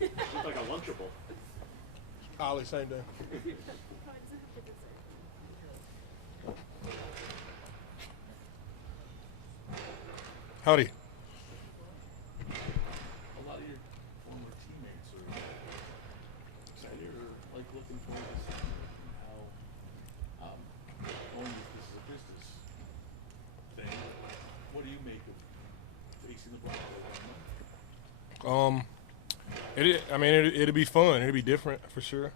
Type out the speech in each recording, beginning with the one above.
It's like a Lunchable. Ollie, same thing. Howdy. A lot of your former teammates are like looking forward to seeing how going this is a business thing. What do you make of facing the Broncos? It'll be fun. It'll be different for sure.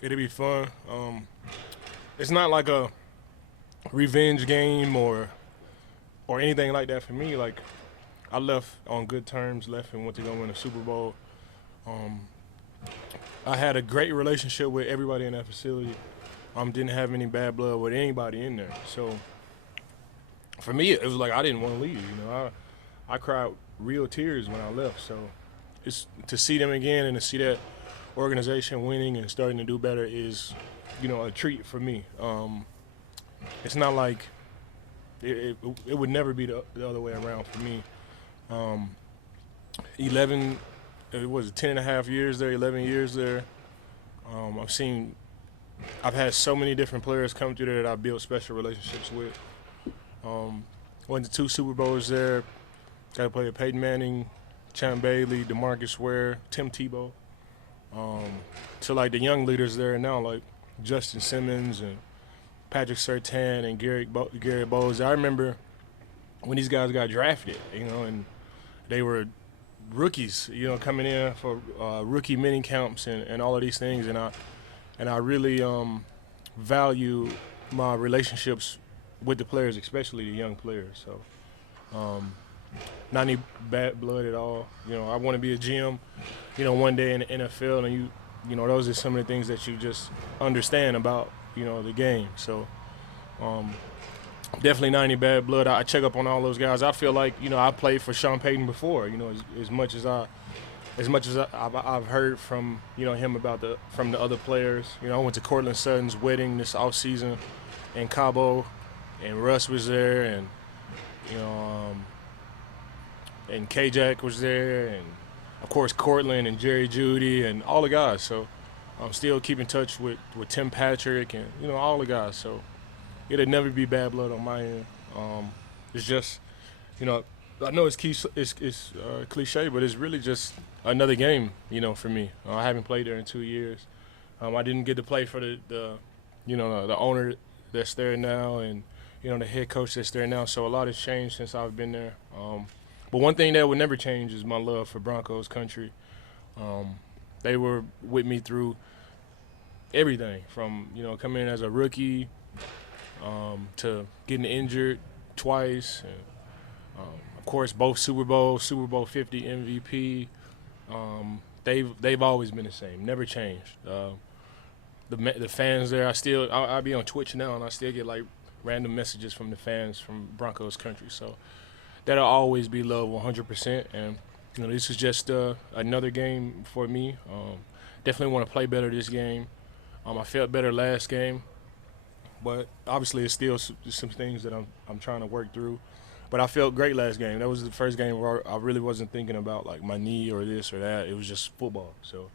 It'll be fun. It's not like a revenge game or anything like that for me. Like, I left on good terms, left and went to go win a Super Bowl. I had a great relationship with everybody in that facility. Didn't have any bad blood with anybody in there. So for me, it was like I didn't want to leave. You know, I cried real tears when I left. So it's to see them again and to see that organization winning and starting to do better is, you know, a treat for me. It's not like it would never be the other way around for me. 11, it was 10 and a half years there, 11 years there. I've had so many different players come through there that I built special relationships with. Went to 2 Super Bowls there. Got to play with Peyton Manning, Champ Bailey, DeMarcus Ware, Tim Tebow. To like the young leaders there now, like Justin Simmons and Patrick Surtain and Gary Bowles. I remember when these guys got drafted, you know, and they were rookies, you know, coming in for rookie mini camps and all of these things, and I really value my relationships with the players, especially the young players. So, not any bad blood at all. You know, I want to be a GM, you know, one day in the NFL, and you know, those are some of the things that you just understand about, you know, the game. So, definitely not any bad blood. I check up on all those guys. I feel like, you know, I played for Sean Payton before. You know, as much as I've heard from, you know, him from the other players. You know, I went to Cortland Sutton's wedding this off season in Cabo, and Russ was there, and you know, and K-Jack was there, and of course Cortland and Jerry Jeudy and all the guys. So I'm still keep in touch with Tim Patrick and, you know, all the guys. So it'll never be bad blood on my end. It's just, you know, I know it's cliche, but it's really just another game, you know, for me. I haven't played there in 2 years. I didn't get to play for the you know, the owner that's there now, and, you know, the head coach that's there now. So a lot has changed since I've been there. But one thing that would never change is my love for Broncos country. They were with me through everything from, you know, coming in as a rookie to getting injured twice. And, of course, both Super Bowl 50 MVP. They've always been the same, never changed. The fans there, I be on Twitch now, and I still get like random messages from the fans from Broncos country. So that'll always be love 100%. And, you know, this is just another game for me. Definitely want to play better this game. I felt better last game, but obviously it's still some things that I'm trying to work through. But I felt great last game. That was the first game where I really wasn't thinking about like my knee or this or that. It was just football. So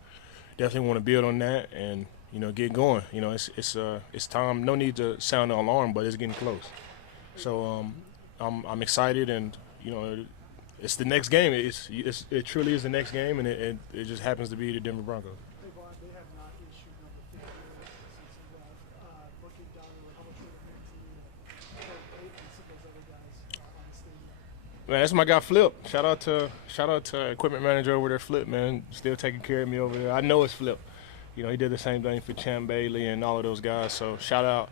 definitely want to build on that and, you know, get going. You know, it's time. No need to sound the alarm, but it's getting close. So I'm excited, and, you know, it's the next game. It truly is the next game, and it just happens to be the Denver Broncos. They have not issued number 50 since looking down at how much they were meant to and some of those other guys on the stadium. Man, that's my guy Flip. Shout out to equipment manager over there, Flip, man. Still taking care of me over there. I know it's Flip. You know, he did the same thing for Champ Bailey and all of those guys. So shout out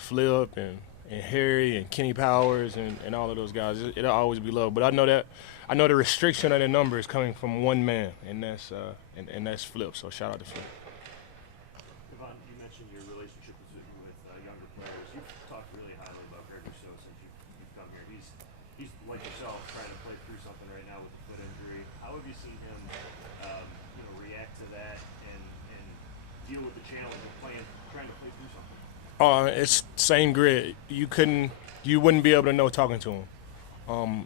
Flip and Harry and Kenny Powers and all of those guys. It'll always be love. But I know the restriction of the number is coming from one man, and that's Flip. So shout out to Flip. Devon, you mentioned your relationship with younger players. You've talked really highly about Gregory So since you've come here. He's like yourself, trying to play through something right now with the foot injury. How have you seen him, react to that and deal with the challenge of trying to play through something? It's same grid. You wouldn't be able to know talking to him.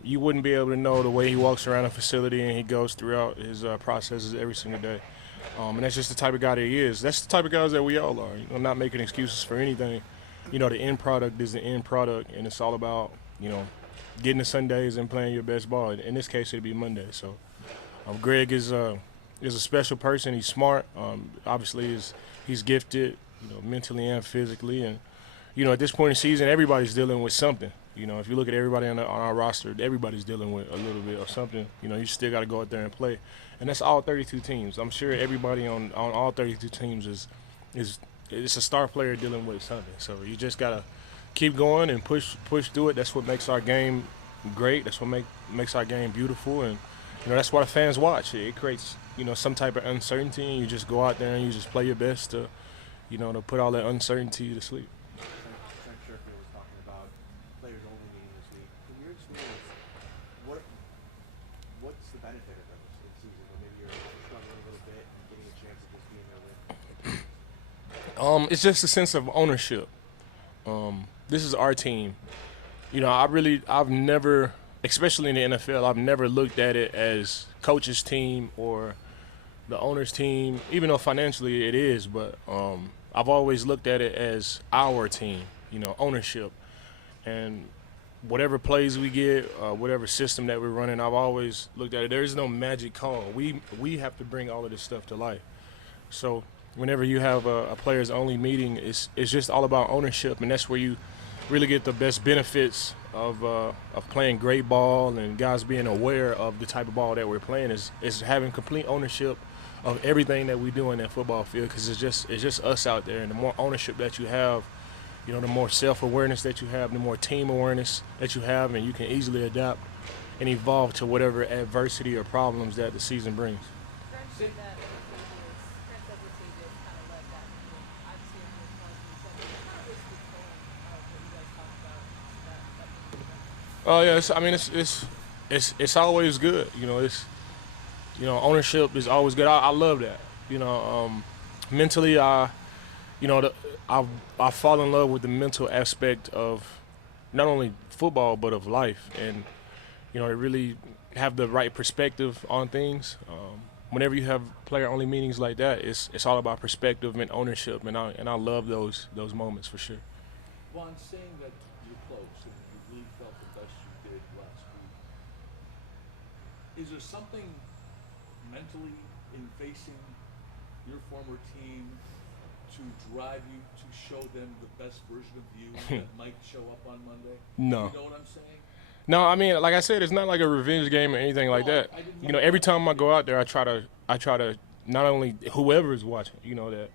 you wouldn't be able to know the way he walks around a facility and he goes throughout his processes every single day. And that's just the type of guy that he is. That's the type of guys that we all are. Not making excuses for anything. The end product is the end product, and it's all about, getting to Sundays and playing your best ball. In this case, it'd be Monday. So, Greg is a special person. He's smart. Obviously, he's gifted, mentally and physically. And, at this point in the season, everybody's dealing with something. If you look at everybody on our roster, everybody's dealing with a little bit of something. You still got to go out there and play. And that's all 32 teams. I'm sure everybody on all 32 teams is it's a star player dealing with something. So you just got to keep going and push through it. That's what makes our game great. That's what makes our game beautiful. And, that's why the fans watch. It creates, some type of uncertainty, and you just go out there and you just play your best to, to put all that uncertainty to sleep. Trent Sherfield was talking about players only meeting this week. From your experience, what's the benefit of those in season? Or maybe you're struggling a little bit and getting a chance of just being there with. It's just a sense of ownership. This is our team. I've never, especially in the NFL, I've never looked at it as coach's team or the owner's team, even though financially it is, but I've always looked at it as our team, ownership. And whatever plays we get, whatever system that we're running, I've always looked at it. There is no magic call. We have to bring all of this stuff to life. So whenever you have a players only meeting, it's just all about ownership, and that's where you really get the best benefits of playing great ball, and guys being aware of the type of ball that we're playing is having complete ownership of everything that we do in that football field, because it's just us out there. And the more ownership that you have, the more self-awareness that you have, the more team awareness that you have, and you can easily adapt and evolve to whatever adversity or problems that the season brings. Trent said that Trent said this season kind of led that meeting. I've seen him respond to he said, kind of was the tone of what you guys talked about that meeting. Oh yeah, it's always good. Ownership is always good. I love that. Mentally, I fall in love with the mental aspect of not only football but of life, and to really have the right perspective on things. Whenever you have player-only meetings like that, it's all about perspective and ownership, and I love those moments for sure. Vaughn, saying that you're close and you really felt the best you did last week, is there something mentally in facing your former team to drive you to show them the best version of you that might show up on Monday? No. You know what I'm saying? No, I mean, like I said, it's not like a revenge game or anything like that. I didn't know Every time I go out there, I try to not only whoever is watching, that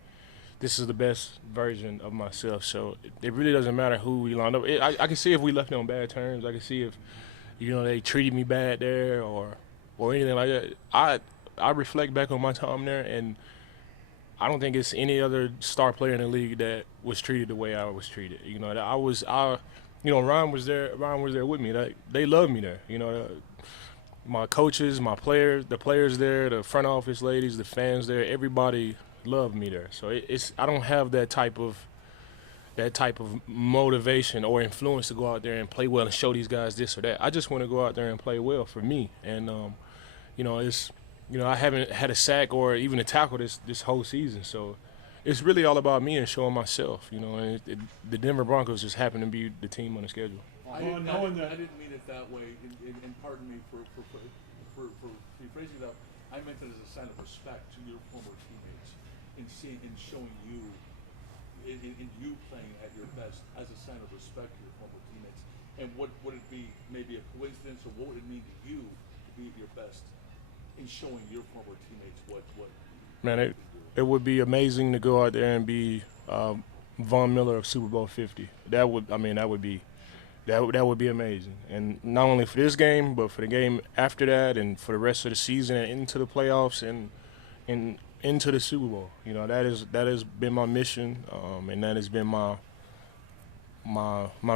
this is the best version of myself. So it really doesn't matter who we line up. I can see if we left on bad terms. I can see if, they treated me bad there or anything like that. I reflect back on my time there, and I don't think it's any other star player in the league that was treated the way I was treated. Ryan was there. Ryan was there with me. They loved me there. My coaches, my players, the players there, the front office ladies, the fans there. Everybody loved me there. So I don't have that type of motivation or influence to go out there and play well and show these guys this or that. I just want to go out there and play well for me. And I haven't had a sack or even a tackle this whole season. So it's really all about me and showing myself, and the Denver Broncos just happen to be the team on the schedule. I didn't mean it that way, and pardon me for rephrasing that. I meant it as a sign of respect to your former teammates, in showing you, in you playing at your best as a sign of respect to your former teammates. And what would it be, maybe a coincidence, or what would it mean to you to be at your best in showing your former teammates what Man, it would be amazing to go out there and be Von Miller of Super Bowl 50. That would be amazing. And not only for this game, but for the game after that, and for the rest of the season, and into the playoffs, and into the Super Bowl. That has been my mission, and that has been my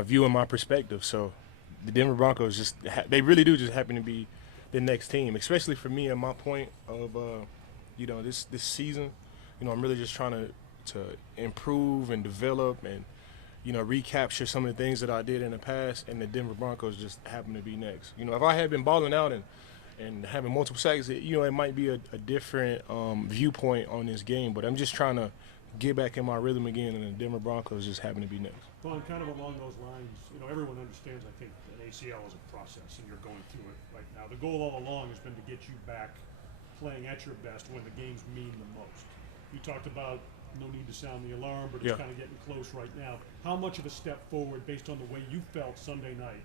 view and my perspective. So the Denver Broncos they really do just happen to be the next team, especially for me at my point of this season. I'm really just trying to improve and develop and recapture some of the things that I did in the past, and the Denver Broncos just happen to be next. If I had been balling out and having multiple sacks, it might be a different viewpoint on this game. But I'm just trying to get back in my rhythm again, and the Denver Broncos just happen to be next. Well, kind of along those lines, everyone understands, I think, that ACL is a process, and you're going through it right now. The goal all along has been to get you back playing at your best when the games mean the most. You talked about no need to sound the alarm, but it's kind of getting close right now. How much of a step forward, based on the way you felt Sunday night?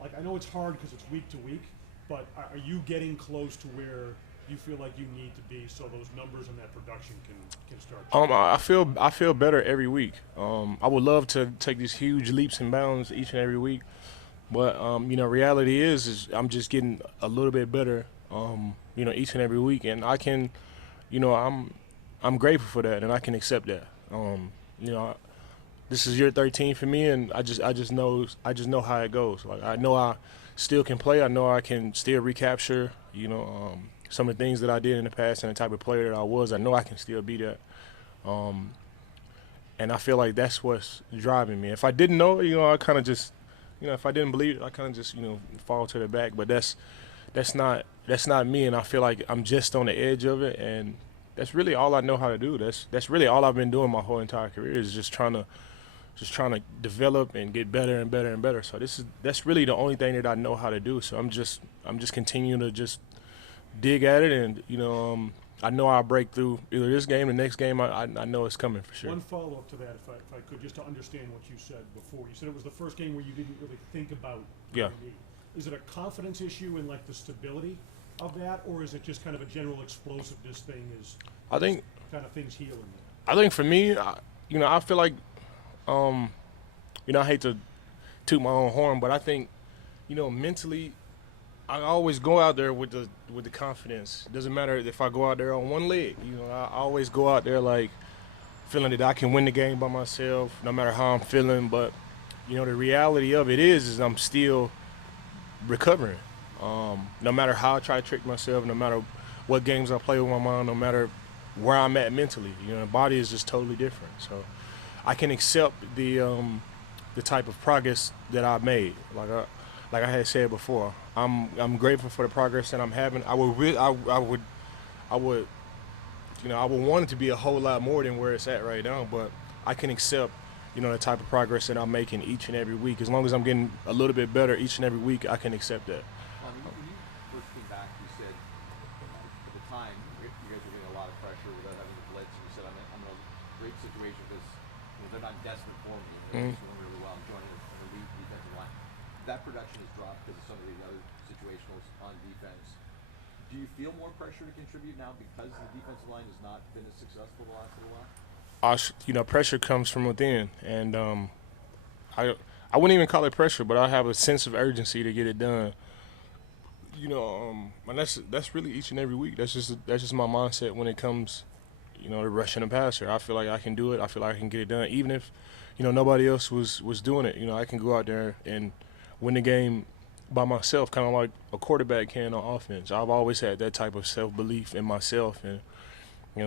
Like, I know it's hard because it's week to week, but are you getting close to where you feel like you need to be so those numbers and that production can start? I feel better every week. I would love to take these huge leaps and bounds each and every week, but reality is I'm just getting a little bit better, each and every week, and I can, I'm grateful for that, and I can accept that. This is year 13 for me, and I just know how it goes. Like, I know I still can play. I know I can still recapture, some of the things that I did in the past and the type of player that I was. I know I can still be that. And I feel like that's what's driving me. If I didn't know, I kind of just, if I didn't believe it, I kind of just, fall to the back. But that's not me, and I feel like I'm just on the edge of it, and that's really all I know how to do. That's really all I've been doing my whole entire career, is just trying to develop and get better and better and better. So that's really the only thing that I know how to do. So I'm just continuing to just dig at it, and I know I'll break through either this game, the next game. I know it's coming for sure. One follow-up to that, if I could, just to understand what you said before. You said it was the first game where you didn't really think about your knee. Is it a confidence issue in like the stability of that, or is it just kind of a general explosiveness thing? I think kind of things healing. I think for me, I feel like, I hate to toot my own horn, but I think, mentally, I always go out there with the confidence. It doesn't matter if I go out there on one leg. I always go out there like feeling that I can win the game by myself, no matter how I'm feeling. But the reality of it is I'm still recovering. No matter how I try to trick myself, no matter what games I play with my mind, no matter where I'm at mentally, the body is just totally different. So I can accept the type of progress that I've made. Like I had said before, I'm grateful for the progress that I'm having. I would want it to be a whole lot more than where it's at right now, but I can accept the type of progress that I'm making each and every week. As long as I'm getting a little bit better each and every week, I can accept that. When you first came back, you said at the time you guys were getting a lot of pressure without having the blitz, and you said I'm in a great situation because they're not desperate for me. They're doing really well. I'm joining an elite defensive line. That production has dropped because of some of the other situationals on defense. Do you feel more pressure to contribute now because the defensive line has not been as successful the last little while? Pressure comes from within, and I wouldn't even call it pressure, but I have a sense of urgency to get it done. And that's really each and every week. That's just my mindset when it comes, to rushing a passer. I feel like I can do it. I feel like I can get it done, even if, nobody else was doing it. I can go out there and win the game by myself, kind of like a quarterback can on offense. I've always had that type of self-belief in myself, and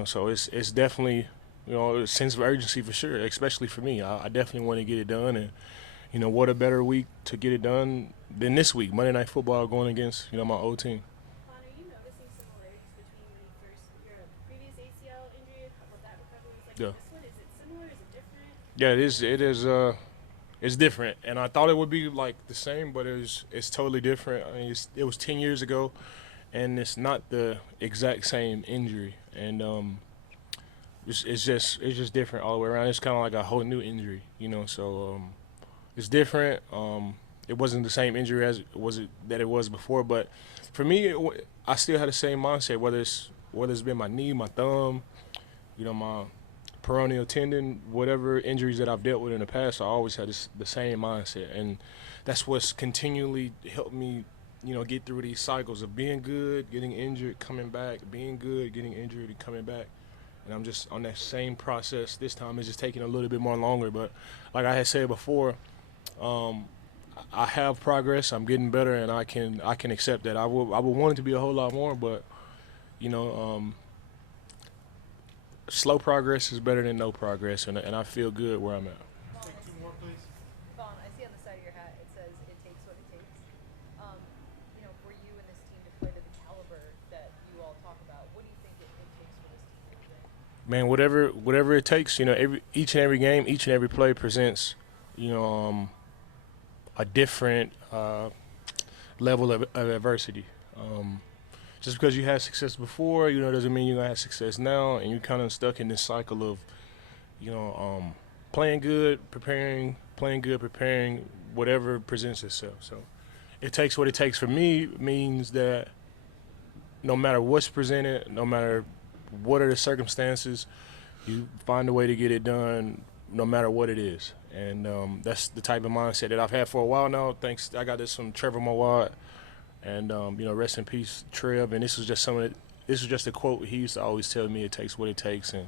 so it's definitely a sense of urgency for sure, especially for me. I definitely want to get it done, and what a better week to get it done than this week, Monday Night Football, going against my old team. Juan, are you noticing similarities between your previous ACL injury, what that recovery was like? Yeah. This one, is it similar? Is it different? Yeah, it is. It's different, and I thought it would be like the same, but it's totally different. I mean, it was 10 years ago, and it's not the exact same injury, and it's just different all the way around. It's kind of like a whole new injury, So it's different. It wasn't the same injury as it was before, but for me, I still had the same mindset. Whether it's been my knee, my thumb, my peroneal tendon, whatever injuries that I've dealt with in the past, I always had the same mindset, and that's what's continually helped me, get through these cycles of being good, getting injured, coming back, being good, getting injured, and coming back. And I'm just on that same process. This time it's just taking a little bit more longer, but like I had said before, I have progress. I'm getting better, and I can accept that. I would want it to be a whole lot more, but slow progress is better than no progress, and I feel good where I'm at. man, whatever it takes. You know, each and every game, each and every play presents, you know, a different level of adversity. Just because you had success before, you know, doesn't mean you're gonna have success now, and you're kind of stuck in this cycle of, you know, playing good, preparing, whatever presents itself. So it takes what it takes. For me means that no matter what's presented, no matter what are the circumstances, you find a way to get it done, no matter what it is. And that's the type of mindset that I've had for a while now. Thanks, I got this from Trevor Mawad, and you know, rest in peace, Trev. And this was just this was just a quote he used to always tell me: "It takes what it takes." And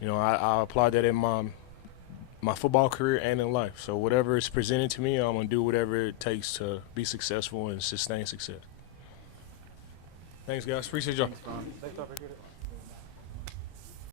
you know, I applied that in my football career and in life. So whatever is presented to me, I'm gonna do whatever it takes to be successful and sustain success. Thanks, guys. Appreciate y'all. Thanks, Don. Thanks, Don. Appreciate it.